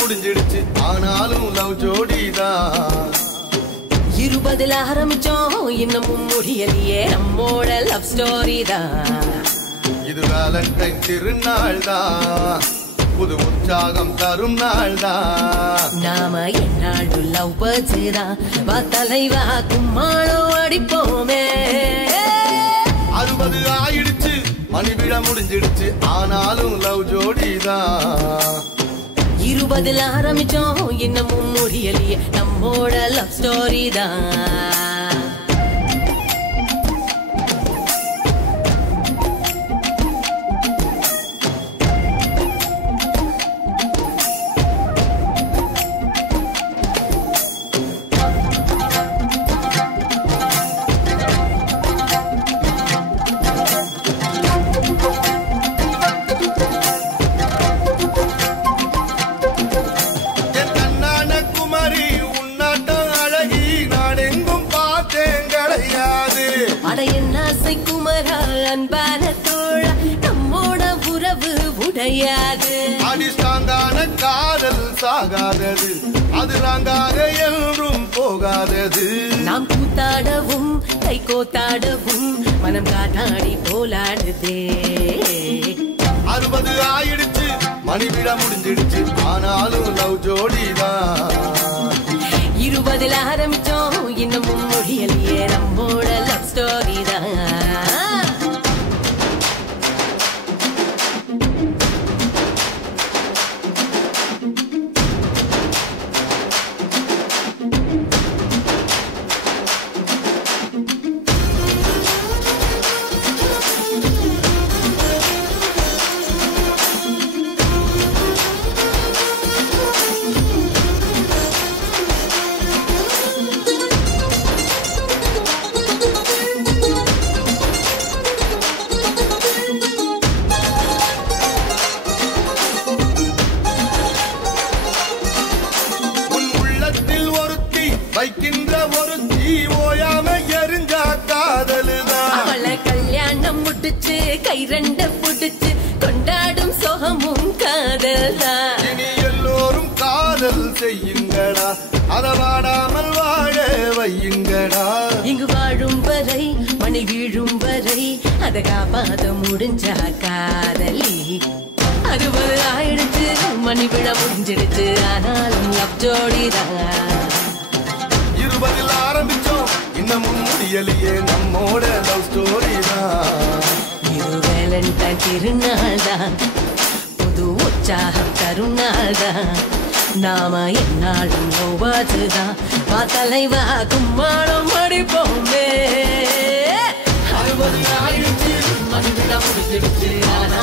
முடிஞ்சிடுச்சு ஆனாலும் லவ் ஜோடிதான் 20 ஆரம்பிச்சோம் இன்னமும் முடியலையே நம்மோட லவ் ஸ்டோரி தான் இது வேலண்டைன் திருநாள் தான் புது உற்சாகம் தரும் நாள் தான் நாம என்னாலும் லவ் பேர்ட்ஸ் தான் வா தலைவா கும்மாளம் அடிப்போமே 60 ஆயிடுச்சு மணி விழ முடிஞ்சிடுச்சு ஆனாலும் லவ் ஜோடிதான் 20 ஆரம்பிச்சோம் இன்னமும் முடியலையே நம்மோட லவ் ஸ்டோரி தான் குமரா அன்பான தோழா நம்மோட உறவு உடையாது அடிஸ்டாங்கான காதல் சாகாதது அது நாங்காக என்றும் போகாதது நாம் கூத்தாடவும் கை கோத்தாடவும் மனம் காட்டாடி போலாடுதே 60 ஆயிடுச்சு மணி விழ முடிஞ்சிடுச்சு ஆனாலும் லவ் ஜோடிதான் 20 ஆரம்பிச்சோம் இன்னமும் முடியலையே நம்மோட லவ் ஸ்டோரி தான் வைக்கின்ற ஒரு தீ ஓயாம எரிஞ்சா காதலுதான் அவளை கல்யாணம் முடிச்சு கை ரெண்ட புடிச்சு கொண்டாடும் சோகமும் காதல்தான் இனி எல்லோரும் காதல் செய்யுங்கடா அத வாடாமல் வாழ வையுங்கடா இங்கு வாழும் வரை மணி வீழும் வரை அத காப்பாத முடிஞ்சா காதலி 60 ஆயிடுச்சு மணி விழ முடிஞ்சிடுச்சு ஆனாலும் லவ் ஜோடிதான் 20 ஆரம்பிச்சோம் இன்னமும் முடியலையே நம்மோட லவ் ஸ்டோரி தான் இது வேலண்டைன் திருநாள் தான் புது உற்சாகம் தரும் நாள் தான் நாம என்னாலும் லவ் பேர்ட்ஸ் தான் வா தலைவா கும்மாளம் அடிப்போமே 60 ஆயிடுச்சு மணி விழ முடிஞ்சிடுச்சு ஆனா